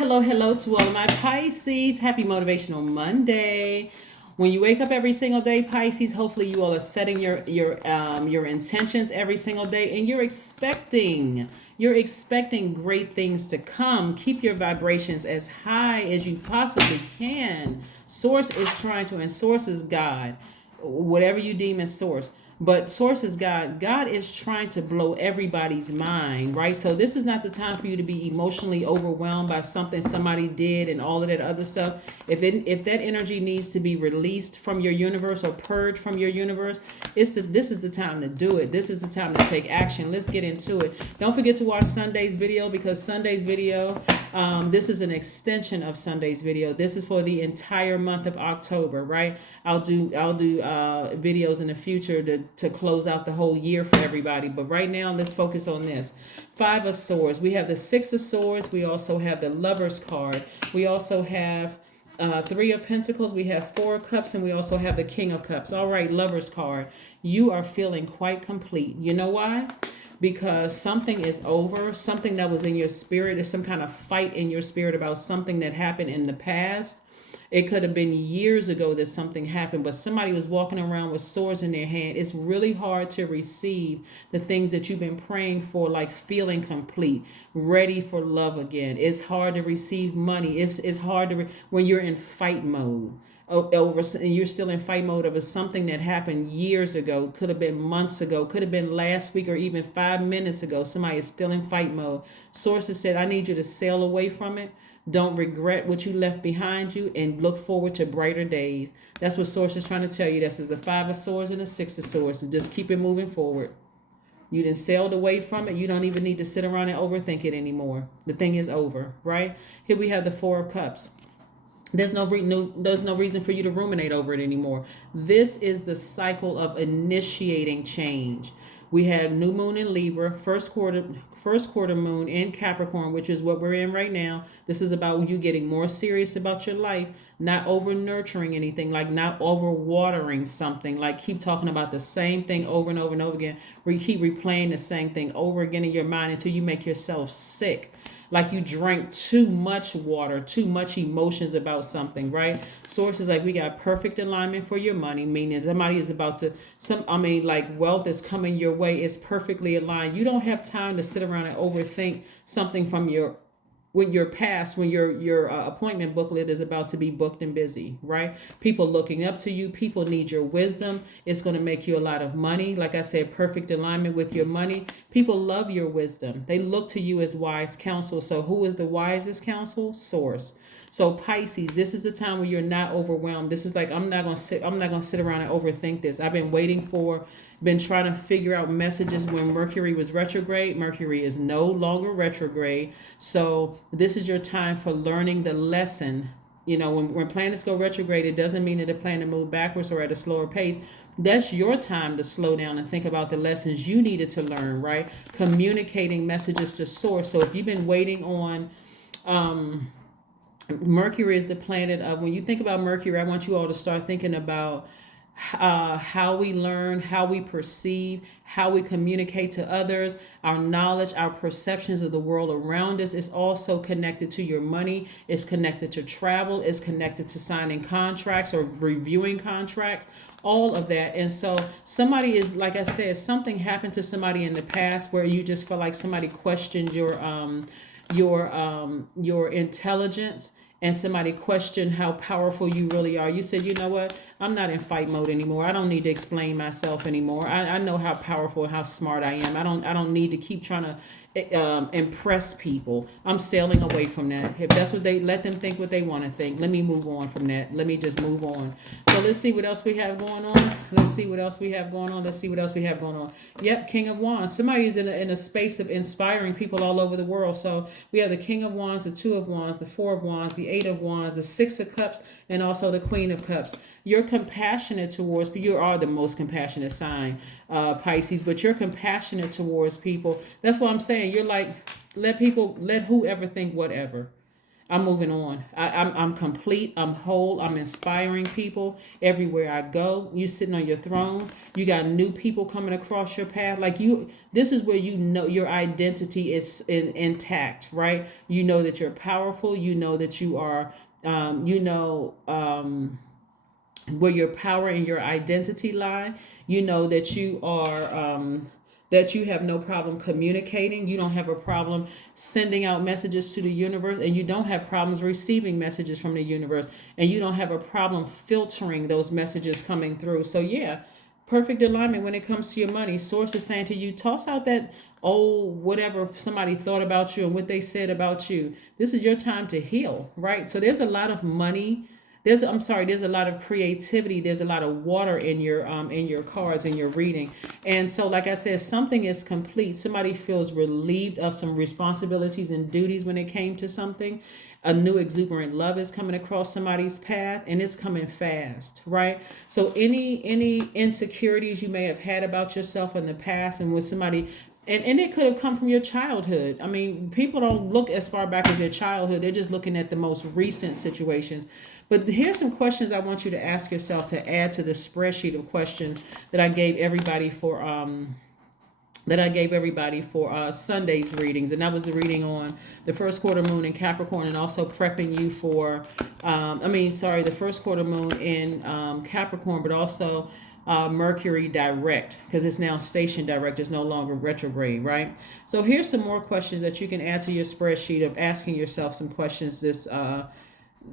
Hello to all of my Pisces. Happy Motivational Monday. When you wake up every single day, Pisces, hopefully you all are setting your intentions every single day, and you're expecting great things to come. Keep your vibrations as high as you possibly can. Source is trying to, and source is God, whatever you deem as source. But source is God. God is trying to blow everybody's mind, right? So this is not the time for you to be emotionally overwhelmed by something somebody did and all of that other stuff. If that energy needs to be released from your universe or purged from your universe, this is the time to do it. This is the time to take action. Let's get into it. Don't forget to watch Sunday's video, because Sunday's video, this is an extension of Sunday's video. This is for the entire month of October, right? I'll do videos in the future to close out the whole year for everybody. But right now, let's focus on this. Five of Swords. We have the Six of Swords. We also have the Lover's card. We also have Three of Pentacles. We have Four of Cups, and we also have the King of Cups. All right, Lover's card. You are feeling quite complete. You know why? Because something is over. Something that was in your spirit is some kind of fight in your spirit about something that happened in the past. It could have been years ago that something happened, but somebody was walking around with swords in their hand. It's really hard to receive the things that you've been praying for, like feeling complete, ready for love again. It's hard to receive money. It's hard to when you're in fight mode. Over, and you're still in fight mode over something that happened years ago, could have been months ago, could have been last week, or even 5 minutes ago. Somebody is still in fight mode. Sources said, I need you to sail away from it. Don't regret what you left behind you, and look forward to brighter days. That's what Source is trying to tell you. This is the Five of Swords and the Six of Swords. So just keep it moving forward. You done sailed away from it. You don't even need to sit around and overthink it anymore. The thing is over, right? Here we have the Four of Cups. There's no reason for you to ruminate over it anymore. This is the cycle of initiating change. We have new moon in Libra, first quarter moon in Capricorn, which is what we're in right now. This is about you getting more serious about your life, not over nurturing anything, like not over watering something, like keep talking about the same thing over and over and over again, where you keep replaying the same thing over again in your mind until you make yourself sick. Like you drank too much water, too much emotions about something, right? Sources like we got perfect alignment for your money, meaning somebody is about to, like wealth is coming your way. It's perfectly aligned. You don't have time to sit around and overthink something from your past, when your appointment booklet is about to be booked and busy, right? People looking up to you. People need your wisdom. It's going to make you a lot of money. Like I said, perfect alignment with your money. People love your wisdom. They look to you as wise counsel. So who is the wisest counsel? Source. So Pisces, this is the time where you're not overwhelmed. This is like, I'm not gonna sit around and overthink this. I've been trying to figure out messages when Mercury was retrograde. Mercury is no longer retrograde. So this is your time for learning the lesson. You know, when planets go retrograde, it doesn't mean that they plan to move backwards or at a slower pace. That's your time to slow down and think about the lessons you needed to learn, right? Communicating messages to source. So if you've been waiting on, Mercury is the planet of, when you think about Mercury, I want you all to start thinking about how we learn, how we perceive, how we communicate to others, our knowledge, our perceptions of the world around us. Is also connected to your money. It's connected to travel. It's connected to signing contracts or reviewing contracts, all of that. And so somebody is, like I said, something happened to somebody in the past where you just felt like somebody questioned your intelligence, and somebody questioned how powerful you really are. You said, you know what? I'm not in fight mode anymore. I don't need to explain myself anymore. I know how powerful and how smart I am. I don't need to keep trying to impress people. I'm sailing away from that. If that's what let them think what they want to think. Let me move on from that. Let me just move on. So let's see what else we have going on. Let's see what else we have going on. Yep, King of Wands. Somebody is in a space of inspiring people all over the world. So we have the King of Wands, the Two of Wands, the Four of Wands, the Eight of Wands, the Six of Cups, and also the Queen of Cups. You're compassionate towards people. You are the most compassionate sign, Pisces, but you're compassionate towards people. That's what I'm saying. You're like, let whoever think whatever. I'm moving on. I'm complete. I'm whole. I'm inspiring people everywhere I go. You sitting on your throne. You got new people coming across your path. Like you, this is where you know your identity is intact, right? You know that you're powerful. You know that you are. Where your power and your identity lie. You know that you are. That you have no problem communicating. You don't have a problem sending out messages to the universe, and you don't have problems receiving messages from the universe, and you don't have a problem filtering those messages coming through. So yeah, perfect alignment when it comes to your money. Source is saying to you, toss out that old whatever somebody thought about you and what they said about you. This is your time to heal, right? So there's a lot of money. There's a lot of creativity. There's a lot of water in your cards, in your reading. And so, like I said, something is complete. Somebody feels relieved of some responsibilities and duties when it came to something. A new exuberant love is coming across somebody's path, and it's coming fast, right? So any insecurities you may have had about yourself in the past, and with somebody, and it could have come from your childhood. I mean, people don't look as far back as their childhood. They're just looking at the most recent situations. But here's some questions I want you to ask yourself to add to the spreadsheet of questions that I gave everybody for Sunday's readings. And that was the reading on the first quarter moon in Capricorn, and also prepping you for the first quarter moon in Capricorn, but also Mercury direct, because it's now station direct. It's no longer retrograde, right? So here's some more questions that you can add to your spreadsheet of asking yourself some questions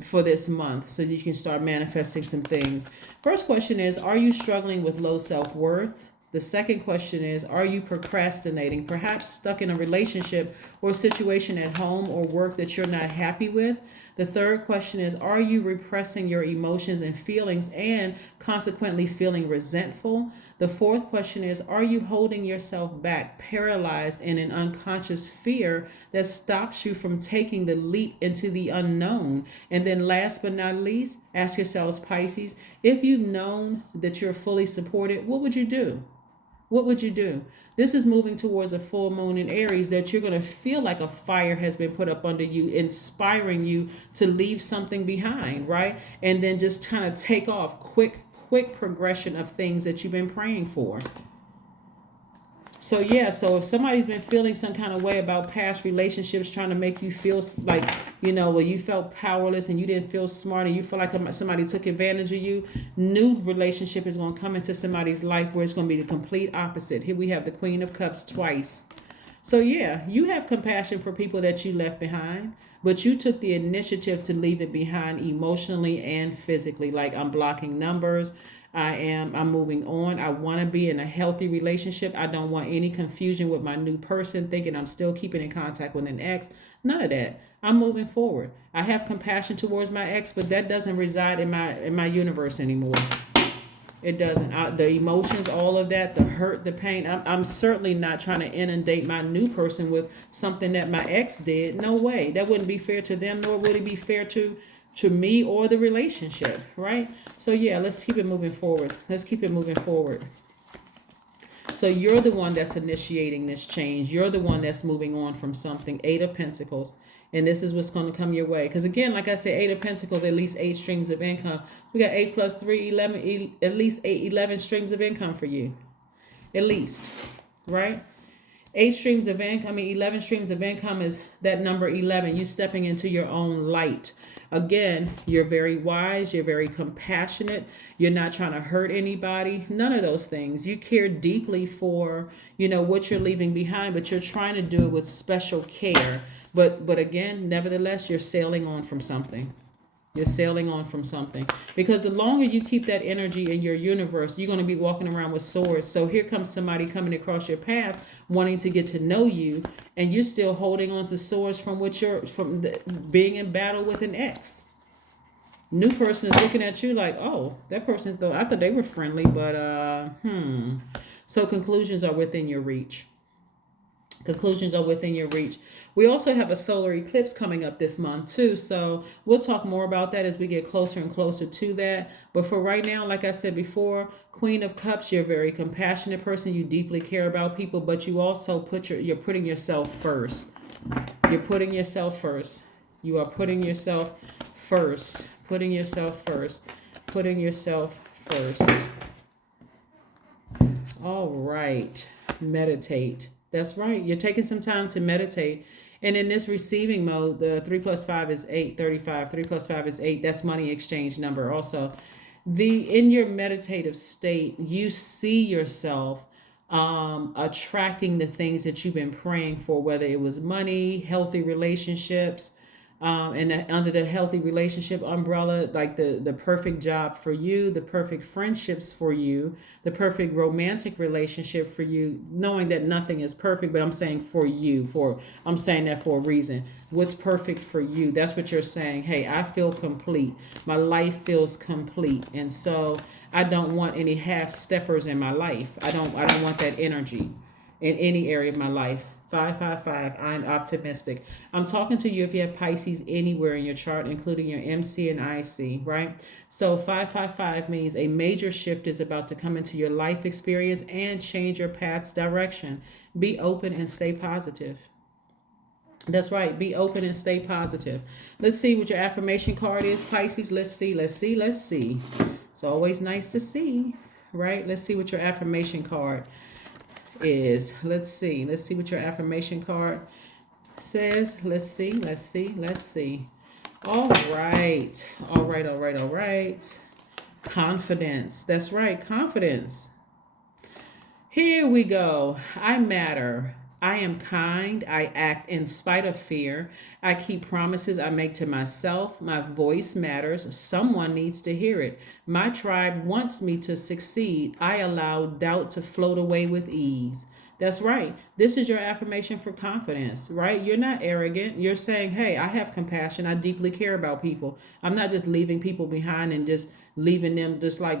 for this month, so that you can start manifesting some things. First question is, are you struggling with low self-worth? The second question is, are you procrastinating, perhaps stuck in a relationship or situation at home or work that you're not happy with? The third question is, are you repressing your emotions and feelings and consequently feeling resentful? The fourth question is, are you holding yourself back, paralyzed in an unconscious fear that stops you from taking the leap into the unknown? And then last but not least, ask yourselves, Pisces, if you've known that you're fully supported, what would you do? What would you do? This is moving towards a full moon in Aries, that you're going to feel like a fire has been put up under you, inspiring you to leave something behind, right? And then just kind of take off, quick progression of things that you've been praying for. So yeah, so if somebody's been feeling some kind of way about past relationships, trying to make you feel like, well, you felt powerless and you didn't feel smart and you feel like somebody took advantage of you, new relationship is going to come into somebody's life where it's going to be the complete opposite. Here we have the Queen of Cups twice. So yeah, you have compassion for people that you left behind, but you took the initiative to leave it behind emotionally and physically. Like, I'm blocking numbers. I'm moving on. I want to be in a healthy relationship. I don't want any confusion with my new person, thinking I'm still keeping in contact with an ex. None of that. I'm moving forward. I have compassion towards my ex, but that doesn't reside in my universe anymore. It doesn't. The emotions, all of that, the hurt, the pain. I'm certainly not trying to inundate my new person with something that my ex did. No way. That wouldn't be fair to them, nor would it be fair to me or the relationship, right? So yeah, let's keep it moving forward. So you're the one that's initiating this change. You're the one that's moving on from something. 8 of Pentacles. And this is what's going to come your way. Because again, like I said, 8 of Pentacles, at least 8 streams of income. We got 8 plus 3, 11, at least 11 streams of income for you. At least, right? 8 streams of income, 11 streams of income is that number 11. You stepping into your own light. Again, you're very wise. You're very compassionate. You're not trying to hurt anybody. None of those things. You care deeply for, what you're leaving behind, but you're trying to do it with special care. But again, nevertheless, you're sailing on from something. Because the longer you keep that energy in your universe, you're going to be walking around with swords. So here comes somebody coming across your path wanting to get to know you, and you're still holding on to swords from being in battle with an ex. New person is looking at you like, oh, that person I thought they were friendly, but So conclusions are within your reach. We also have a solar eclipse coming up this month too. So we'll talk more about that as we get closer and closer to that. But for right now, like I said before, Queen of Cups, you're a very compassionate person. You deeply care about people, but you also you're putting yourself first. You are putting yourself first. Putting yourself first. Putting yourself first. All right. Meditate. That's right. You're taking some time to meditate. And in this receiving mode, the 3 plus 5 is 8, 35. 3 plus 5 is 8. That's money exchange number also. In your meditative state, you see yourself attracting the things that you've been praying for, whether it was money, healthy relationships, and under the healthy relationship umbrella, like the perfect job for you, the perfect friendships for you, the perfect romantic relationship for you, knowing that nothing is perfect, but I'm saying for you, I'm saying that for a reason. What's perfect for you? That's what you're saying. Hey, I feel complete. My life feels complete. And so I don't want any half steppers in my life. I don't want that energy in any area of my life. 555, I'm optimistic. I'm talking to you if you have Pisces anywhere in your chart, including your MC and IC, right? So 555 means a major shift is about to come into your life experience and change your path's direction. Be open and stay positive. That's right. Be open and stay positive. Let's see what your affirmation card is, Pisces. Let's see. It's always nice to see, right? Let's see what your affirmation card is. Let's see what your affirmation card says. Let's see. All right. Confidence. That's right. Confidence. Here we go. I matter. I am kind. I act in spite of fear. I keep promises I make to myself. My voice matters. Someone needs to hear it. My tribe wants me to succeed. I allow doubt to float away with ease. That's right. This is your affirmation for confidence, right? You're not arrogant. You're saying, hey, I have compassion. I deeply care about people. I'm not just leaving people behind and just leaving them just like,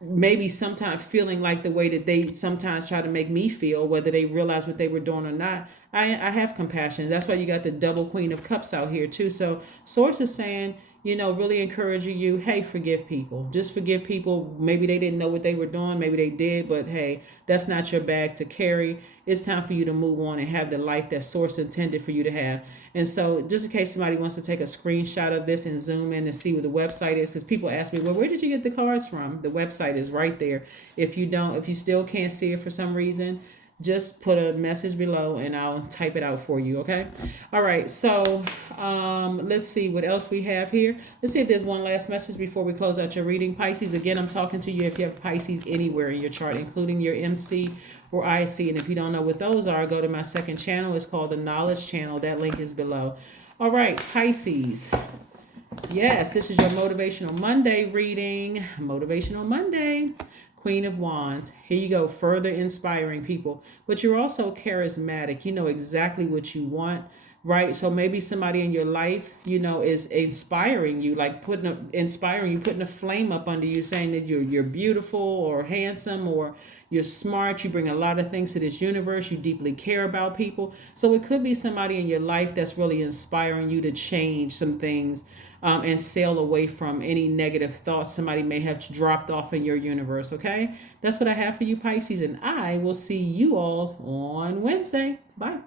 maybe sometimes feeling like the way that they sometimes try to make me feel, whether they realize what they were doing or not. I have compassion. That's why you got the double Queen of Cups out here too. So Source is saying, really encouraging you, hey, forgive people. Just forgive people. Maybe they didn't know what they were doing. Maybe they did, but hey, that's not your bag to carry. It's time for you to move on and have the life that Source intended for you to have. And so just in case somebody wants to take a screenshot of this and zoom in and see what the website is, because people ask me, well, where did you get the cards from? The website is right there. If you still can't see it for some reason, just put a message below and I'll type it out for you, okay? All right, so let's see what else we have here. Let's see if there's one last message before we close out your reading, Pisces. Again, I'm talking to you if you have Pisces anywhere in your chart, including your MC or IC. And if you don't know what those are, go to my second channel. It's called the Knowledge Channel. That link is below. All right, Pisces. Yes, this is your Motivational Monday reading. Motivational Monday. Queen of Wands. Here you go, further inspiring people. But you're also charismatic. You know exactly what you want, right? So maybe somebody in your life, is inspiring you, like putting a flame up under you, saying that you're beautiful or handsome or you're smart. You bring a lot of things to this universe. You deeply care about people. So it could be somebody in your life that's really inspiring you to change some things. And sail away from any negative thoughts somebody may have dropped off in your universe, okay? That's what I have for you, Pisces, and I will see you all on Wednesday. Bye.